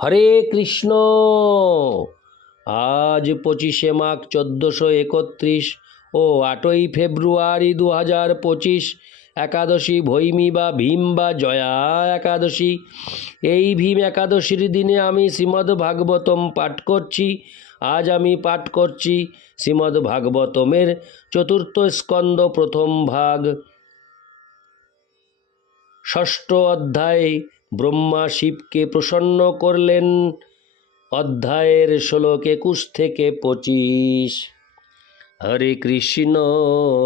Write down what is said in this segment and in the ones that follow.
হরে কৃষ্ণ। আজ পঁচিশে মাঘ চোদ্দোশো একত্রিশ ও আটই ফেব্রুয়ারি দু হাজার পঁচিশ, একাদশী ভৈমী বা ভীম বা জয়া একাদশী। এই ভীম একাদশীর দিনে আমি শ্রীমদ্ ভাগবতম পাঠ করছি। আজ আমি পাঠ করছি শ্রীমদ্ ভাগবতমের চতুর্থ স্কন্দ প্রথম ভাগ। ষষ্ঠ অধ্যায়ে ব্রহ্মা শিবকে প্রসন্ন করলেন। অধ্যায়ের ষোলক একুশ থেকে পঁচিশ। হরে কৃষ্ণ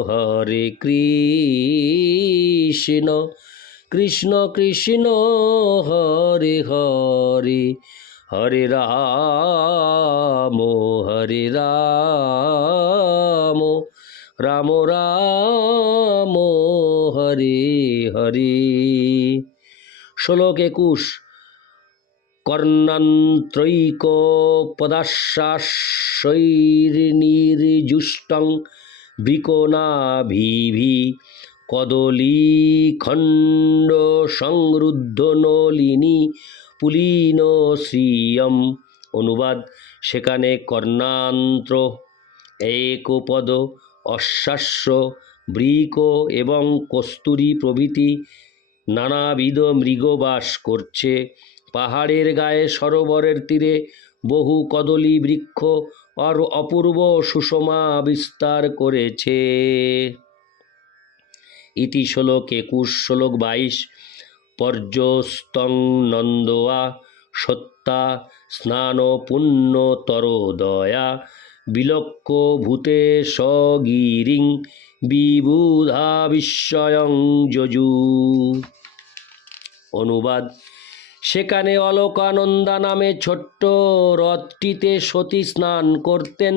হরে কৃষ্ণ কৃষ্ণ কৃষ্ণ, হরে হরে হরে রাম হরে রাম রাম রাম, হরে হরে। ষোলক একুশ। কর্ণান্ত্রৈক পদাশ্বাসৈর্নির্জুষ্টং বিকোনাভিভি কদলীখণ্ড সংরুদ্ধ নলিনী পুলিন শ্রিয়ম অনুবাদ, সেখানে কর্ণান্ত্র একপদ, অশ্বাস্য বৃক এবং কস্তুরী প্রভৃতি নানাবিধ মৃগ বাস করছে। পাহাড়ের গায়ে সরোবরের তীরে বহু কদলী বৃক্ষ আর অপূর্ব সুষমা বিস্তার করেছে। ইতি শ্লোক একুশ, শ্লোক বাইশ। পর্যস্তং নন্দোয়া সত্তা স্নান পুণ্য তরোদয়া বিলক্ষ ভূতে সগিরিং বিবুধা বিস্ময়ং যজু। অনুবাদ। সেখানে অলোকানন্দা নামে ছোট্ট হ্রদটিতে সতী স্নান করতেন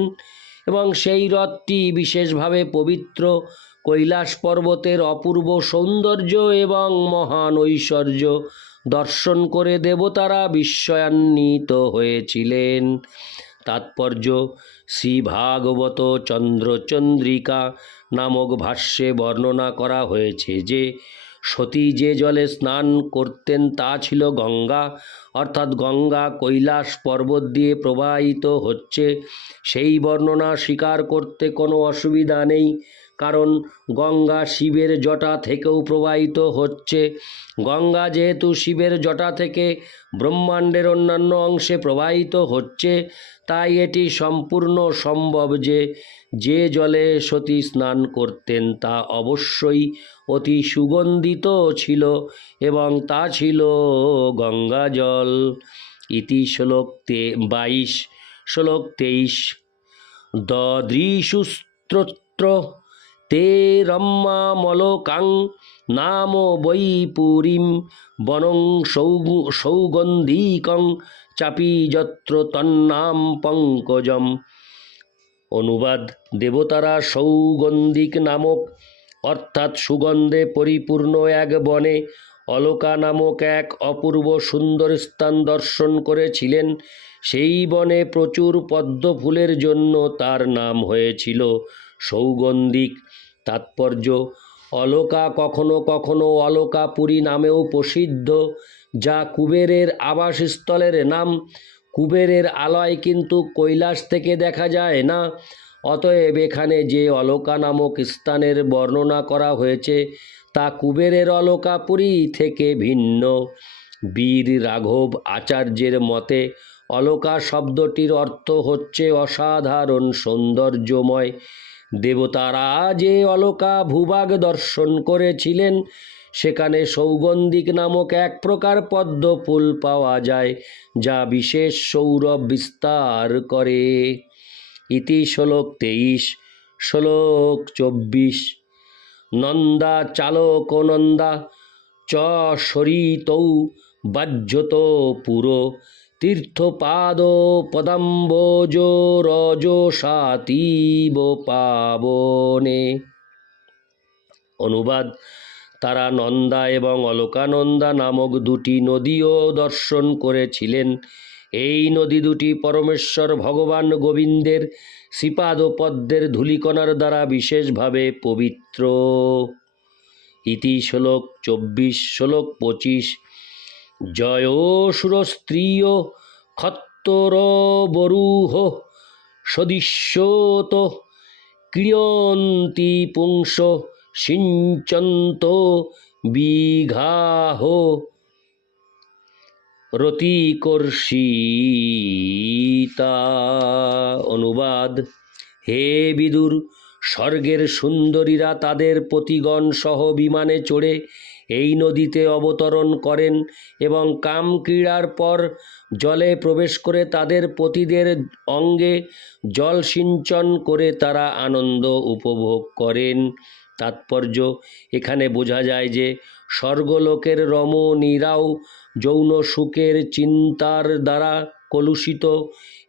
এবং সেই হ্রদটি বিশেষভাবে পবিত্র কৈলাস পর্বতের অপূর্ব সৌন্দর্য এবং মহান ঐশ্বর্য দর্শন করে দেবতারা বিস্ময়ান্বিত হয়েছিলেন। তাৎপর্য, শ্রী ভাগবত চন্দ্রচন্দ্রিকা নামক ভাষ্যে বর্ণনা করা হয়েছে যে সতী যে জলে স্নান করতেন তা ছিল গঙ্গা। অর্থাৎ গঙ্গা কৈলাস পর্বত দিয়ে প্রবাহিত হচ্ছে। সেই বর্ণনা স্বীকার করতে কোনো অসুবিধা নেই। কারণ গঙ্গা শিবের জটা থেকেও প্রবাহিত হচ্ছে। গঙ্গা যেহেতু শিবের জটা থেকে ব্রহ্মাণ্ডের অন্যান্য অংশে প্রবাহিত হচ্ছে, তাই এটি সম্পূর্ণ সম্ভব যে যে জলে সতী স্নান করতেন তা অবশ্যই অতি সুগন্ধিত ছিল এবং তা ছিল গঙ্গা জল। ইতি শ্লোক তে বাইশ, শ্লোক তেইশ। দদৃশুস্ত্রোত্র তে রম্মামলোকাং নাম বৈ পুরীম বনং সৌ সৌগন্ধিকং চাপি যত্র তন্নাম পঙ্কজম। অনুবাদ, দেবতারা সৌগন্ধিক নামক, অর্থাৎ সুগন্ধে পরিপূর্ণ এক বনে অলোকা নামক এক অপূর্ব সুন্দর স্থান দর্শন করেছিলেন। সেই বনে প্রচুর পদ্ম ফুলের জন্য তার নাম হয়েছিল সৌগন্ধিক। তাৎপর্য। অলোকা কখনো কখনো অলোকাপুরী নামেও প্রসিদ্ধ। যা কুবেরের আবাসস্থলের নাম। কুবেরের আলয় কিন্তু কৈলাস থেকে দেখা যায় না। অতএব এখানে যে অলোকা নামক স্থানের বর্ণনা করা হয়েছে, তা কুবেরের অলকাপুরী থেকে ভিন্ন। বীর রাঘব আচার্যের মতে, অলকা শব্দটির অর্থ হচ্ছে অসাধারণ সৌন্দর্যময়। দেবতারা যে অলকা ভূভাগ দর্শন করেছিলেন, সেখানে সৌগন্ধিক নামক এক প্রকার পদ্ম ফুল পাওয়া যায়, যা বিশেষ সৌরভ বিস্তার করে। ইতি শ্লোক তেইশ, শ্লোক চব্বিশ। নন্দা চালক নন্দা, চ সরিতৌ বাহ্যত পুরো। তীর্থপাদ পদাম্বোজ রজসাতীব পাবনে। অনুবাদ তারা নন্দা এবং অলকানন্দা নামক দুটি নদীও দর্শন করেছিলেন। এই নদী দুটি পরমেশ্বর ভগবান গোবিন্দের শ্রীপাদ পদ্মের ধূলিকণার দ্বারা বিশেষভাবে পবিত্র। ইতি শ্লোক চব্বিশ, শ্লোক পঁচিশ জয়োসুরস্ত্রিয় খত্তর বরুহ সদৃশ্যত ক্রিয়ন্তি পুংস সিঞ্চন্ত বিঘাহ রতিকর্ষিতা। অনুবাদ, হে বিদুর, স্বর্গের সুন্দরীরা তাদের পতিগণ সহ বিমানে চড়ে এই নদীতে অবতরণ করেন এবং কাম ক্রীড়ার পর জলে প্রবেশ করে তাদের পতিদের অঙ্গে জল সিঞ্চন করে তারা আনন্দ উপভোগ করেন। তাৎপর্য, এখানে বোঝা যায় যে স্বর্গলোকের রমণীরাও যৌন সুখের চিন্তার দ্বারা কলুষিত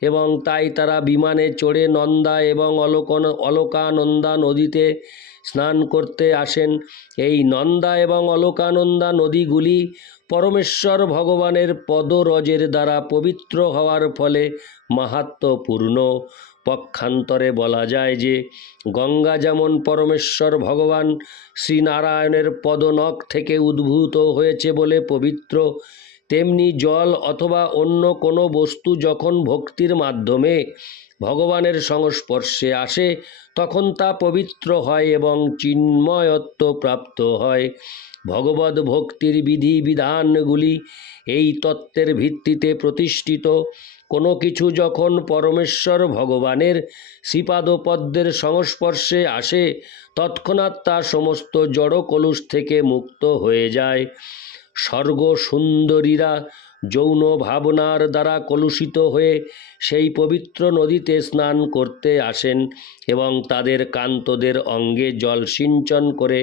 এবং তাই তারা বিমানে চড়ে নন্দা এবং অলোকন, অলকানন্দা নদীতে স্নান করতে আসেন এই নন্দা এবং অলোকানন্দা নদীগুলি পরমেশ্বর ভগবানের পদরজের দ্বারা পবিত্র হওয়ার ফলে মাহাত্ম্যপূর্ণ। পক্ষান্তরে বলা যায় যে, গঙ্গা যেমন পরমেশ্বর ভগবান শ্রীনারায়ণের পদনখ থেকে উদ্ভূত হয়েছে বলে পবিত্র, তেমনি জল অথবা অন্য কোনো বস্তু যখন ভক্তির মাধ্যমে ভগবানের সংস্পর্শে আসে, তখন তা পবিত্র হয় এবং চিন্ময়ত্ব প্রাপ্ত হয়। ভগবত ভক্তির বিধি বিধানগুলি এই তত্ত্বের ভিত্তিতে প্রতিষ্ঠিত। কোনো কিছু যখন পরমেশ্বর ভগবানের শ্রীপাদপদ্মের সংস্পর্শে আসে, তৎক্ষণাৎ তা সমস্ত জড়কলুষ থেকে মুক্ত হয়ে যায়। স্বর্গ সুন্দরীরা যৌন ভাবনার দ্বারা কলুষিত হয়ে সেই পবিত্র নদীতে স্নান করতে আসেন এবং তাদের কান্তদের অঙ্গে জল সিঞ্চন করে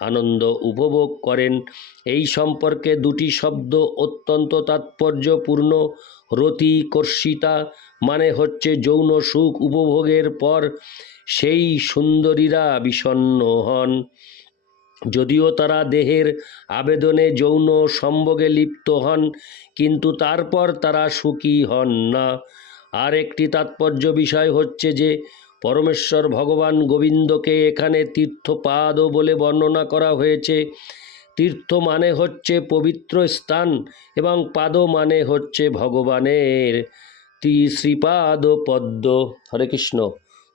আনন্দ উপভোগ করেন। এই সম্পর্কে দুটি শব্দ অত্যন্ত তাৎপর্যপূর্ণ। রতি কর্ষিতা মানে হচ্ছে যৌন সুখ উপভোগের পর সেই সুন্দরীরা বিষণ্ণ হন। যদিও তারা দেহের আবেদনে যৌন সম্ভোগে লিপ্ত হন, কিন্তু তারপর তারা সুখী হন না। আর একটি তাৎপর্য বিষয় হচ্ছে যে, পরমেশ্বর ভগবান গোবিন্দকে এখানে তীর্থপাদ বলে বর্ণনা করা হয়েছে। তীর্থ মানে হচ্ছে পবিত্র স্থান এবং পাদ মানে হচ্ছে ভগবানের। তি শ্রীপাদ পদ্ম হরে কৃষ্ণ।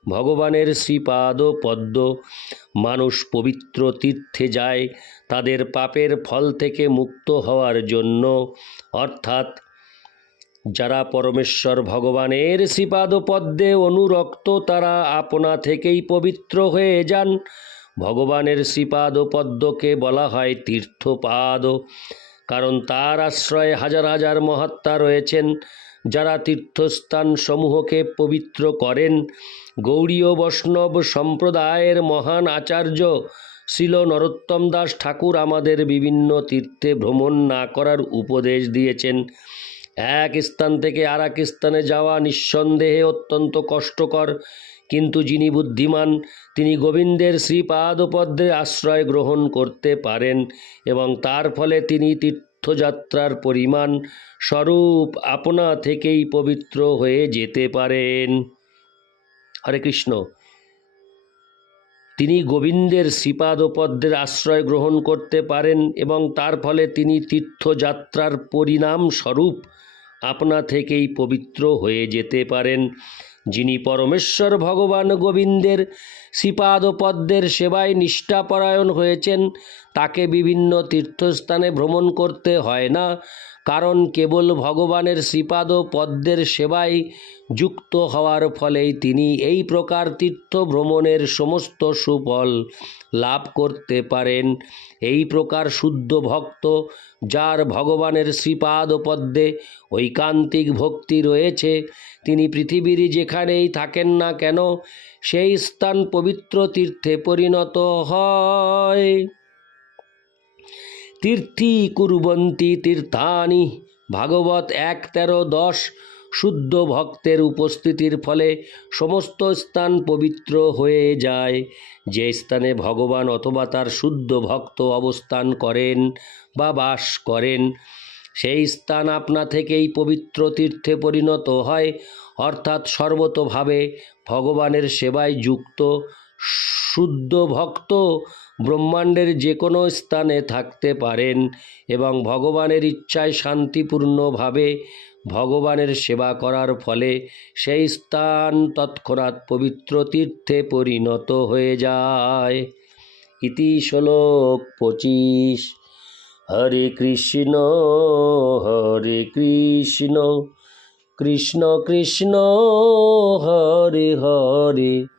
ভগবানের শ্রীপাদ পদ্ম। মানুষ পবিত্র তীর্থে যায়, তাদের পাপের ফল থেকে মুক্ত হওয়ার জন্য। অর্থাৎ, যারা পরমেশ্বর ভগবানের শ্রীপাদ পদ্মে অনুরক্ত, তারা আপনা থেকেই পবিত্র হয়ে যান। ভগবানের শ্রীপাদ পদ্মকে বলা হয় তীর্থপাদ। কারণ তার আশ্রয়ে হাজার হাজার মহাত্মা রয়েছেন। যারা তীর্থস্থান সমূহকে পবিত্র করেন গৌড়ীয় বৈষ্ণব সম্প্রদায়ের মহান আচার্য শিল নরোত্তম দাস ঠাকুর আমাদের বিভিন্ন তীর্থে ভ্রমণ না করার উপদেশ দিয়েছেন। এক স্থান থেকে আর এক স্থানে যাওয়া নিঃসন্দেহে অত্যন্ত কষ্টকর, কিন্তু যিনি বুদ্ধিমান, তিনি গোবিন্দের শ্রীপাদপদ্মের আশ্রয় গ্রহণ করতে পারেন এবং তার ফলে তিনি তীর্থযাত্রার পরিমাণ স্বরূপ আপনা থেকেই পবিত্র হয়ে যেতে পারেন। হরে কৃষ্ণ। তিনি গোবিন্দের শ্রীপাদপদ্মের আশ্রয় গ্রহণ করতে পারেন এবং তার ফলে তিনি তীর্থযাত্রার পরিণাম স্বরূপ আপনা থেকেই পবিত্র হয়ে যেতে পারেন। যিনি পরমেশ্বর ভগবান গোবিন্দের শ্রীপাদপদ্মের সেবায় নিষ্ঠাপরায়ণ হয়েছেন তাকে বিভিন্ন তীর্থস্থানে ভ্রমণ করতে হয় না, কারণ কেবল ভগবানের শ্রীপাদ পদ্মের সেবায় যুক্ত হওয়ার ফলেই তিনি এই প্রকার তীর্থ ভ্রমণের সমস্ত সুফল লাভ করতে পারেন। এই প্রকার শুদ্ধ ভক্ত যার ভগবানের শ্রীপাদ পদ্মে ঐকান্তিক ভক্তি রয়েছে, তিনি পৃথিবীর যেখানেই থাকেন না কেন, সেই স্থান পবিত্র তীর্থে পরিণত হয়। তীর্থি কুরবন্তি তীর্থানি, ভাগবত এক তেরো দশ, শুদ্ধ ভক্তের উপস্থিতির ফলে সমস্ত স্থান পবিত্র হয়ে যায়। যে স্থানে ভগবান অথবা তার শুদ্ধ ভক্ত অবস্থান করেন বা বাস করেন, সেই স্থান আপনা থেকেই পবিত্র তীর্থে পরিণত হয়। অর্থাৎ সর্বতোভাবে ভগবানের সেবায় যুক্ত শুদ্ধ ভক্ত ব্রহ্মাণ্ডের যে কোনো স্থানে থাকতে পারেন এবং ভগবানের ইচ্ছায় শান্তিপূর্ণভাবে ভগবানের সেবা করার ফলে সেই স্থান তৎক্ষণাৎ পবিত্র তীর্থে পরিণত হয়ে যায়। ইতি শ্লোক পঁচিশ। হরে কৃষ্ণ হরে কৃষ্ণ কৃষ্ণ কৃষ্ণ, হরে হরে।